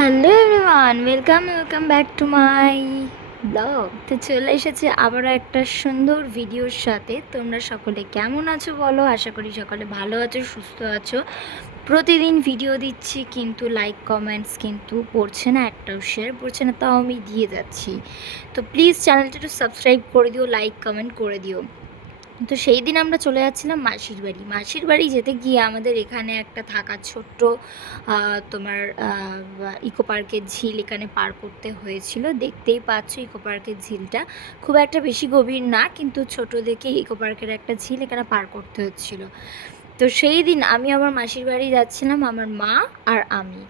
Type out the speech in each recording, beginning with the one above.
Hello everyone, welcome back to my blog. তো চলে এসেছে আবারও একটা সুন্দর ভিডিওর সাথে। তোমরা সকলে কেমন আছো বলো? আশা করি সকলে ভালো আছো, সুস্থ আছো। প্রতিদিন ভিডিও দিচ্ছি কিন্তু লাইক কমেন্টস কিন্তু পড়ছে না, একটাও শেয়ার পড়ছে না, তাও আমি দিয়ে যাচ্ছি। তো প্লিজ চ্যানেলটা একটু সাবস্ক্রাইব করে দিও, লাইক কমেন্ট করে দিও। তো সেই দিন আমরা চলে যাচ্ছিলাম মাসির বাড়ি যেতে গিয়ে আমাদের এখানে একটা থাকার ছোট্ট তোমার ইকো পার্কের ঝিল এখানে পার করতে হয়েছিল। দেখতেই পাচ্ছ ইকো পার্কের ঝিলটা খুব একটা বেশি গভীর না, কিন্তু ছোট দেখে ইকো পার্কের একটা ঝিল এখানে পার করতে হচ্ছিল। তো সেই দিন আমি আমার মাসির বাড়ি যাচ্ছিলাম, আমার মা আর আমি।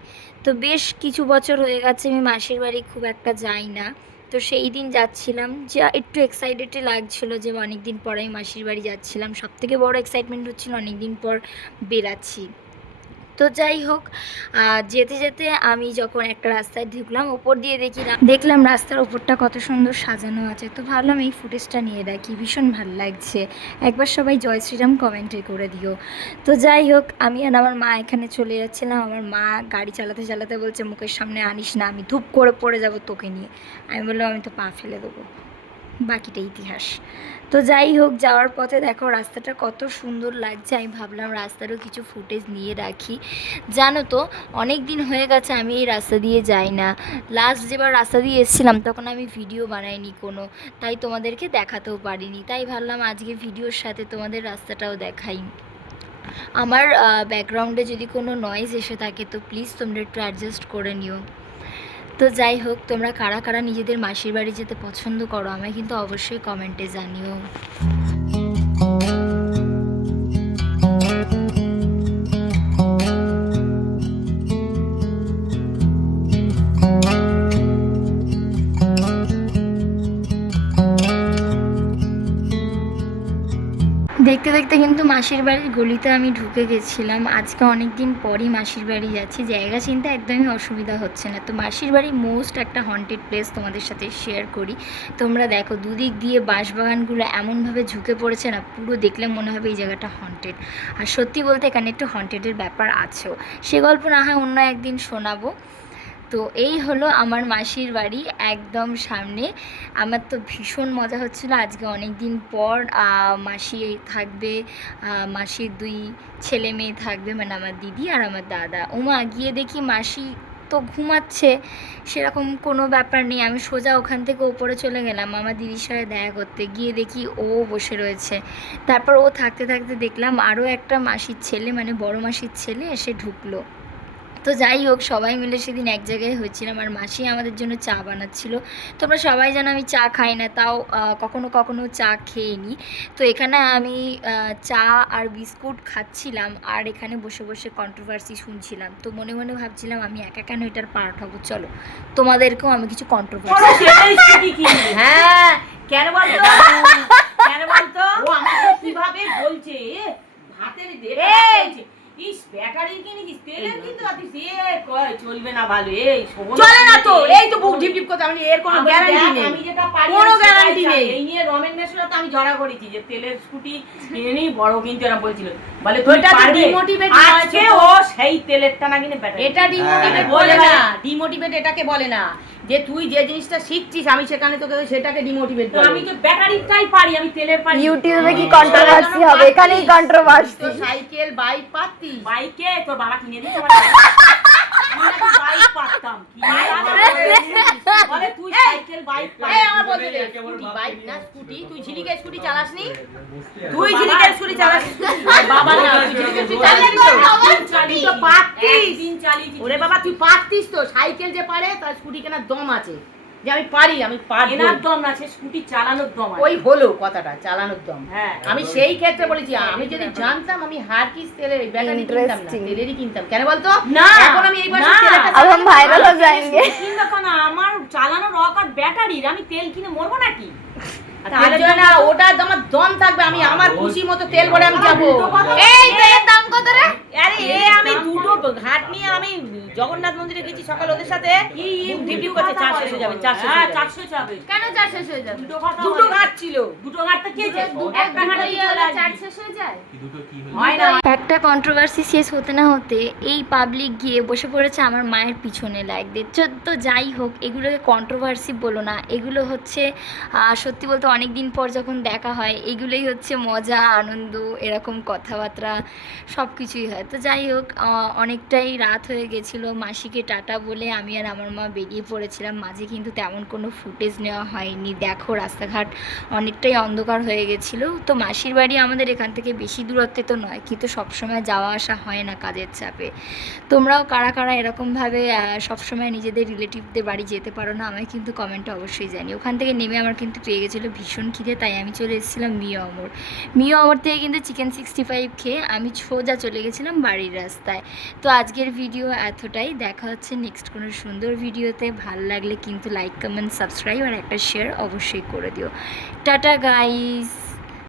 তো বেশ কিছু বছর হয়ে গেছে আমি মাসির বাড়ি খুব একটা যাই না। তো সেই দিন যাচ্ছিলাম, যে একটু এক্সাইটেডই লাগছিল যে অনেক দিন পর আমি মাসির বাড়ি যাচ্ছিলাম। সবথেকে বড় এক্সাইটমেন্ট হচ্ছিল অনেক দিন পর বেরাচ্ছি। তো যাই হোক, যেতে যেতে আমি যখন একটা রাস্তায় ঢুকলাম, ওপর দিয়ে দেখলাম রাস্তার ওপরটা কত সুন্দর সাজানো আছে। তো ভাবলাম এই ফুটেজটা নিয়ে রাখি, ভীষণ ভালো লাগছে। একবার সবাই জয় শ্রীরাম কমেন্টে করে দিও। তো যাই হোক, আমি আর আমার মা এখানে চলে যাচ্ছিলাম। আমার মা গাড়ি চালাতে চালাতে বলছে, মুখের সামনে আনিস না, আমি ধূপ করে পড়ে যাব তোকে নিয়ে। আমি বললাম আমি তো পা ফেলে দেবো, বাকিটা ইতিহাস। তো যাই হোক, যাওয়ার পথে দেখো রাস্তাটা কত সুন্দর লাগছে। আমি ভাবলাম রাস্তারও কিছু ফুটেজ নিয়ে রাখি। জানো তো, অনেক দিন হয়ে গেছে আমি এই রাস্তা দিয়ে যাই না। লাস্ট যেবার রাস্তা দিয়ে এসেছিলাম তখন আমি ভিডিও বানাইনি কোনো, তাই তোমাদেরকে দেখাতেও পারিনি। তাই ভাবলাম আজকে ভিডিওর সাথে তোমাদের রাস্তাটাও দেখাই। আমার ব্যাকগ্রাউন্ডে যদি কোনো নয়েজ এসে থাকে তো প্লিজ তোমরা একটু অ্যাডজাস্ট করে নিও। তো যাই হোক, তোমরা কারা কারা নিজেদের মাসির বাড়ি যেতে পছন্দ করো আমায় কিন্তু অবশ্যই কমেন্টে জানিও। দেখতে দেখতে কিন্তু মাসির বাড়ির গলিতে আমি ঢুকে গেছিলাম। আজকে অনেক দিন পরই মাসির বাড়ি যাচ্ছি, জায়গা চিনতে একদমই অসুবিধা হচ্ছে না। তো মাসির বাড়ি মোস্ট একটা হন্টেড প্লেস তোমাদের সাথে শেয়ার করি। তোমরা দেখো দুদিক দিয়ে বাঁশবাগানগুলো এমনভাবে ঝুঁকে পড়েছে না, পুরো দেখলে মনে হবে এই জায়গাটা হন্টেড। আর সত্যি বলতে এখানে একটু হন্টেডের ব্যাপার আছেও, সে গল্প না হয় অন্য একদিন শোনাবো। তো এই হলো আমার মাসির বাড়ি একদম সামনে। আমার তো ভীষণ মজা হচ্ছিলো, আজকে অনেক দিন পর মাসি থাকবে, মাসির দুই ছেলে মেয়ে থাকবে, মানে আমার দিদি আর আমার দাদা। গিয়ে দেখি মাসি তো ঘুমাচ্ছে, সেরকম কোনো ব্যাপার নেই। আমি সোজা ওখান থেকে ওপরে চলে গেলাম আমার দিদির সাথে দেখা করতে। গিয়ে দেখি ও বসে রয়েছে। তারপর ও থাকতে থাকতে দেখলাম আরও একটা মাসির ছেলে, মানে বড় মাসির ছেলে এসে ঢুকলো। তো যাই হোক, সবাই মিলে সেদিন এক জায়গায় হয়েছিলাম আর মাসি আমাদের জন্য চা বানাচ্ছিল। তোমরা সবাই জানো আমি চা খাই না, তাও কখনো কখনো চা খেয়ে নিই। তো এখানে আমি চা আর বিস্কুট খাচ্ছিলাম আর এখানে বসে বসে কন্ট্রোভার্সি শুনছিলাম। তো মনে মনে ভাবছিলাম আমি একা কেন এটার পার্ট হবো, চলো তোমাদেরকেও আমি কিছু কন্ট্রোভার্সি। হ্যাঁ, কেন বলতো কেন বলতো ও আমাকে কিভাবে বলছে ভাতের ইস ব্যাটারি কিনেছিস তেলের কিন্তু আপনি সে কয় চলবে না ভালো। এই চলে না তো, এই তো বুক ঢিপ ঢিপ করতে আমি এর কোনো গ্যারান্টি নেই। আমি যেটা পারি কোনো গ্যারান্টি নেই। এই নিয়ে রমেন মেশরা তো আমি ঝগড়া করেছি যে তেলের স্কুটি কিনে নি, বড় কিন্তু এরা বলছিল বলে তুই ডিমোটিভেট আজকে ও সেই তেলেরটা না কিনে ব্যাটারি। এটা ডিমোটিভেট বলে না, ডিমোটিভেট এটাকে বলে না যে তুই যে জিনিসটা শিখছিস আমি সেখানে তোকে সেটাকে ডিমোটিভেট বলি। আমি তো ব্যাটারিটাই পারি, আমি তেলের পারি। ইউটিউবে কি কন্ট্রোভার্সি হবে? এখানেই কন্ট্রোভার্সি। সাইকেল বাইক পাতি বাইকে তোর বাবা কিনে দিয়েছে আমার বাইক পাততাম কি বলে তুই সাইকেল বাইক পাতি। এই আমার বলতে দে স্কুটি বাইক না স্কুটি, তুই ঝিলিকের স্কুটি চালাসনি? তুই ঝিলিকের স্কুটি চালাস বাবা না, তুই ঝিলিকের স্কুটি চালাস তো পাতিস দিন চালিয়েছি। ওরে বাবা তুই পাতিস তো, সাইকেল যে পারে তার স্কুটি কেনার দম আছে যে আমি পারি, আমি পারি কেনার দম না, সে স্কুটি চালানোর দম আছে। ওই হলো কথাটা, চালানোর দম। হ্যাঁ আমি সেই ক্ষেত্রে বলেছি আমি যদি জানতাম আমি হারকিস তেলের ব্যাটারি কিনতাম না, তেলেরই কিনতাম। কেন বলতো না এখন আমি এইবার তেলটা अब हम वायरल हो जाएंगे। দেখো না আমার চালানোর অকাত ব্যাটারির, আমি তেল কিনে মরবো নাকি? তার জন্য না, ওটা আমার দম থাকবে, আমি আমার খুশি মতো তেল ভরে আমি যাবো। এই তেলের দাম কত রে? আরে এ আমি দুটো ঘাট নিয়ে আমি জগন্নাথ মন্দিরে গেছি সকালে ওদের সাথে ডিউটি করতে চার শেষ হয়ে যাবে চার শেষ যাবে কেন চার শেষ হয়ে যাবে? দুটো ঘাট ছিল দুটো ঘাটটা কে যায় একটা ঘাটে চার শেষ হয়ে যায়? হয় না একটা কন্ট্রোভার্সি শেষ হতে না হতে এই পাবলিক গিয়ে বসে পড়েছে আমার মায়ের পিছনে লাইক দিচ্ছে। তো যাই হোক, এগুলোকে কন্ট্রোভার্সি বলো না, এগুলো হচ্ছে সত্যি বলতে অনেক দিন পর যখন দেখা হয় এগুলোই হচ্ছে মজা আনন্দ, এরকম কথাবার্তা সব কিছুই হয়। তো যাই হোক, অনেকটাই রাত হয়ে গেছিলো, মাসিকে টাটা বলে আমি আর আমার মা বেরিয়ে পড়েছিলাম। মাঝে কিন্তু তেমন কোনো ফুটেজ নেওয়া হয়নি, দেখো রাস্তাঘাট অনেকটাই অন্ধকার হয়ে গেছিলো। তো মাসির বাড়ি আমাদের এখান থেকে বেশি দূরত্বে তো নয়, কিন্তু সবসময় যাওয়া আসা হয় না কাজের চাপে। তোমরাও কারা কারা এরকমভাবে সবসময় নিজেদের রিলেটিভদের বাড়ি যেতে পারো না, আমায় কিন্তু কমেন্টে অবশ্যই জানি। ওখান থেকে নেমে আমার কিন্তু পেয়ে গেছিলো ভীষণ খিদে, তাই আমি চলে এসেছিলাম মিও অমর থেকে কিন্তু চিকেন 65 খেয়ে আমি সোজা চলে গেছিলাম বাড়ির রাস্তায়। তো আজকের ভিডিও এতটাই, দেখা হচ্ছে নেক্সট কোনো সুন্দর ভিডিওতে। ভালো লাগলে কিন্তু লাইক কমেন্ট সাবস্ক্রাইব আর একটা শেয়ার অবশ্যই করে দিও। Tata guys.